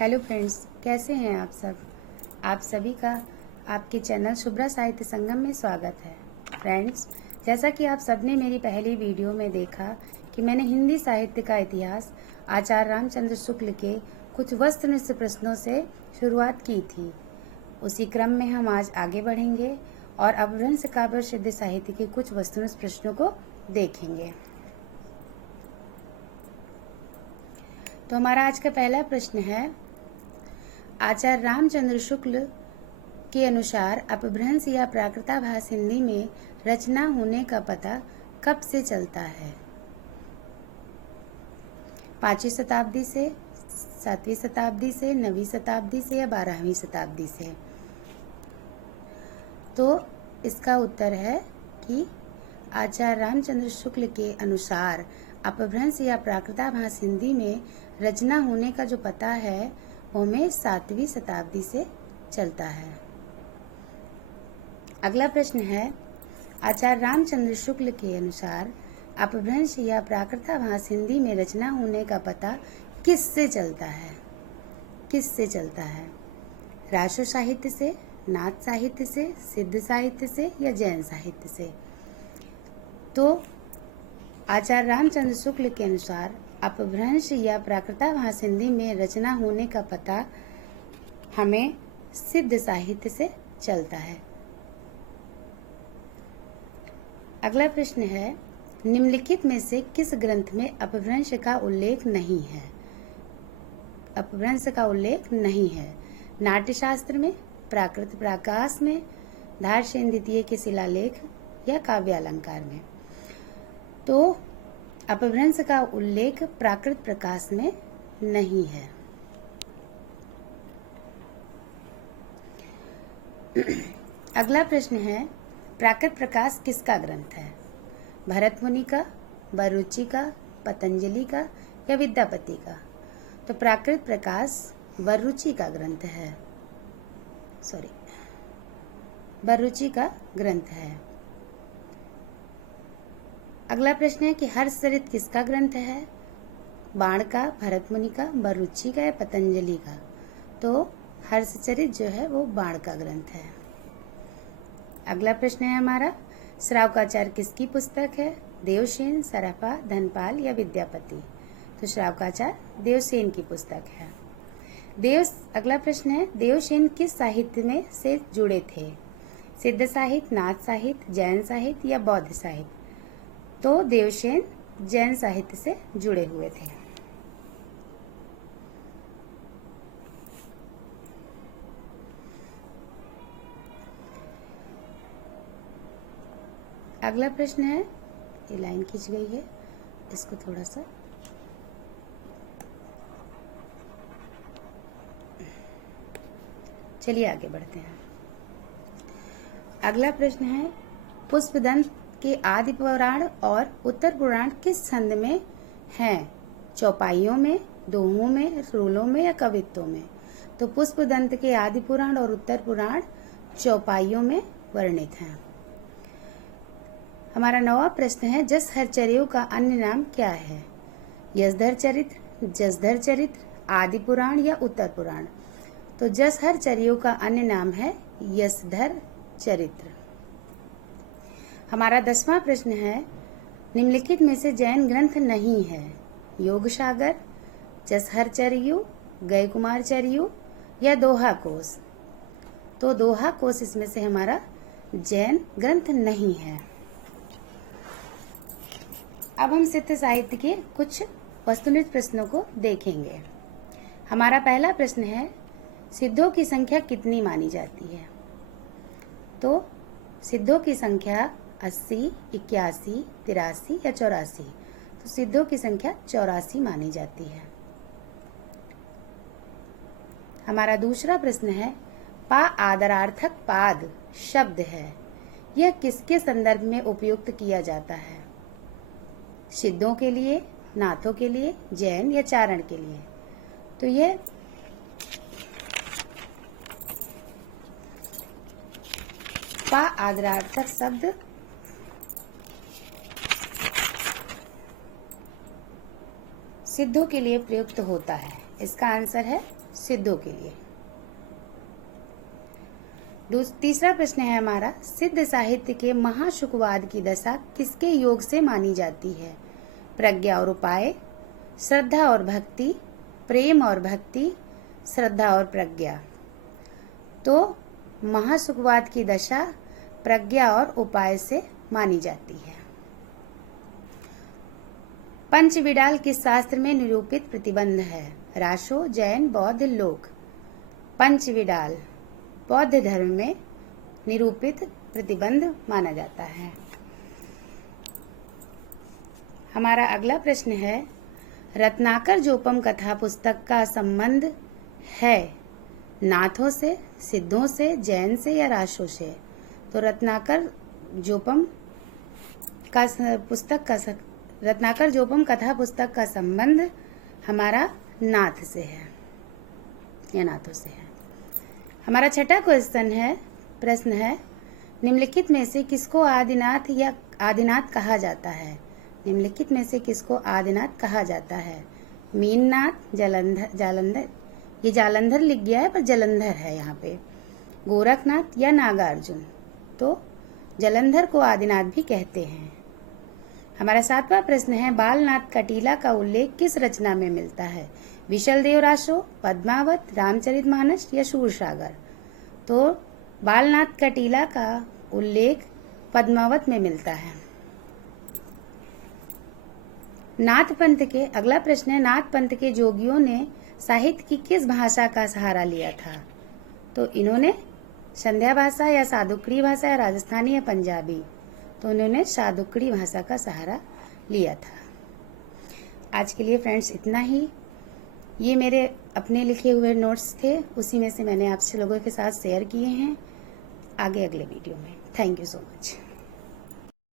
Hello friends, कैसे हैं आप सब। आप सभी का आपके चैनल शुभ्रा साहित्य संगम में स्वागत है। फ्रेंड्स, जैसा कि आप सबने मेरी पहली वीडियो में देखा कि मैंने हिंदी साहित्य का इतिहास आचार्य रामचंद्र शुक्ल के कुछ वस्तुनिष्ठ प्रश्नों से शुरुआत की थी। उसी क्रम में हम आज आगे बढ़ेंगे और अपभ्रंश काव्य और सिद्ध साहित्य के कुछ वस्तुनिष्ठ प्रश्नों को देखेंगे। तो हमारा आज का पहला प्रश्न है, आचार्य रामचंद्र शुक्ल के अनुसार अपभ्रंश या प्राकृताभास हिंदी में रचना होने का पता कब से चलता है? 5वीं शताब्दी से, 7वीं शताब्दी से, 9वीं शताब्दी से या 12वीं शताब्दी से? तो इसका उत्तर है कि आचार्य रामचंद्र शुक्ल के अनुसार अपभ्रंश या प्राकृताभास हिंदी में रचना होने का जो पता है वो हमें 7वीं शताब्दी से चलता है। अगला प्रश्न है, आचार्य रामचंद्र शुक्ल के अनुसार अपभ्रंश या प्राकृताभास हिंदी में रचना होने का पता किससे चलता है? किससे चलता है? राष्ट्र साहित्य से, नाथ साहित्य से, सिद्ध साहित्य से या जैन साहित्य से? तो आचार्य रामचंद्र शुक्ल के अनुसार अपभ्रंश या प्राकृताभास हिंदी में रचना होने का पता हमें सिद्ध साहित्य से चलता है। अगला प्रश्न है, निम्नलिखित में से किस ग्रंथ में अपभ्रंश का उल्लेख नहीं है? अपभ्रंश का उल्लेख नहीं है। नाट्यशास्त्र में, प्राकृत प्रकाश में, धारसेन द्वितीय के शिलालेख या काव्यालंकार में? तो अपभ्रंश का उल्लेख प्राकृत प्रकाश में नहीं है। अगला प्रश्न है, प्राकृत प्रकाश किसका ग्रंथ है? भरत मुनि का, बरुचि का, पतंजलि का या विद्यापति का? तो प्राकृत प्रकाश बरुचि का ग्रंथ है। बरुचि का ग्रंथ है। अगला प्रश्न है कि हर्षचरित किसका ग्रंथ है? बाण का, भरत मुनि का, बरुचि का या पतंजलि का? तो हर्षचरित जो है वो बाण का ग्रंथ है। अगला प्रश्न है हमारा, श्रावकाचार्य किसकी पुस्तक है? देवसेन, सरपा, धनपाल या विद्यापति? तो श्रावकाचार्य देवसेन की पुस्तक है। अगला प्रश्न है, देवसेन किस साहित्य में से जुड़े थे? सिद्ध साहित्य, नाथ साहित्य, जैन साहित्य या बौद्ध साहित्य? तो देवसेन जैन साहित्य से जुड़े हुए थे। अगला प्रश्न है, ये लाइन खींच गई है, इसको थोड़ा सा चलिए आगे बढ़ते हैं। अगला प्रश्न है, पुष्पदंत के आदि पुराण और उत्तर पुराण किस छंद में हैं? चौपाइयों में, दोहों में, रोलों में या कवित्तों में? तो पुष्पदंत के आदि पुराण और उत्तर पुराण चौपाइयों में वर्णित हैं। हमारा 9वां प्रश्न है, जसहरचर्यों का अन्य नाम क्या है? यशधर चरित्र, जसधर चरित्र, आदि पुराण या उत्तर पुराण? तो जसहरचर्यों का अन्य नाम है यशधर चरित्र। हमारा 10वां प्रश्न है, निम्नलिखित में से जैन ग्रंथ नहीं है? योग सागर, जसहरचर्यु, गयकुमारचर्यु या दोहा कोश? तो दोहा कोश इसमें से हमारा जैन ग्रंथ नहीं है। अब हम सिद्ध साहित्य के कुछ वस्तुनिष्ठ प्रश्नों को देखेंगे। हमारा पहला प्रश्न है, सिद्धों की संख्या कितनी मानी जाती है? तो सिद्धों की संख्या 80, 81, 83 या 84? तो सिद्धों की संख्या 84 मानी जाती है। हमारा दूसरा प्रश्न है, पा आदरार्थक पाद शब्द है, यह किसके संदर्भ में उपयुक्त किया जाता है? सिद्धों के लिए, नाथों के लिए, जैन या चारण के लिए? तो यह पा आदरार्थक शब्द सिद्धों के लिए प्रयुक्त होता है। इसका आंसर है सिद्धों के लिए। तीसरा प्रश्न है हमारा, सिद्ध साहित्य के महाशुकवाद की दशा किसके योग से मानी जाती है? प्रज्ञा और उपाय, श्रद्धा और भक्ति, प्रेम और भक्ति, श्रद्धा और प्रज्ञा। तो महाशुकवाद की दशा प्रज्ञा और उपाय से मानी जाती है। पंचविडाल किस शास्त्र में निरूपित प्रतिबंध है? राशो, जैन, बौद्ध, लोक। पंचविडाल बौद्ध धर्म में निरूपित प्रतिबंध माना जाता है। हमारा अगला प्रश्न है, रत्नाकर जोपम कथा पुस्तक का संबंध है नाथों से, सिद्धों से, जैन से या राशों से? तो रत्नाकर जोपम कथा पुस्तक का संबंध हमारा नाथ से है या नाथों से है। हमारा छठा प्रश्न है, निम्नलिखित में से किसको आदिनाथ या आदिनाथ कहा जाता है? निम्नलिखित में से किसको आदिनाथ कहा जाता है? मीननाथ, जालंधर, ये जालंधर लिख गया है पर जलंधर है यहाँ पे। गोरखनाथ या नागार्जुन? तो जलंधर को आदिनाथ भी कहते हैं। हमारा सातवां प्रश्न है, बालनाथ कटीला का उल्लेख किस रचना में मिलता है? विशलदेव राशो, पद्मावत, रामचरितमानस या शूरसागर? तो बालनाथ कटीला का उल्लेख पद्मावत में मिलता है। अगला प्रश्न है, नाथ पंथ के जोगियों ने साहित्य की किस भाषा का सहारा लिया था? तो इन्होंने संध्या भाषा या सादुक्री भाषा या राजस्थानी या पंजाबी? तो उन्होंने सादुक्री भाषा का सहारा लिया था। आज के लिए फ्रेंड्स इतना ही। ये मेरे अपने लिखे हुए नोट्स थे, उसी में से मैंने आपसे लोगों के साथ शेयर किए हैं। आगे अगले वीडियो में। Thank you so much.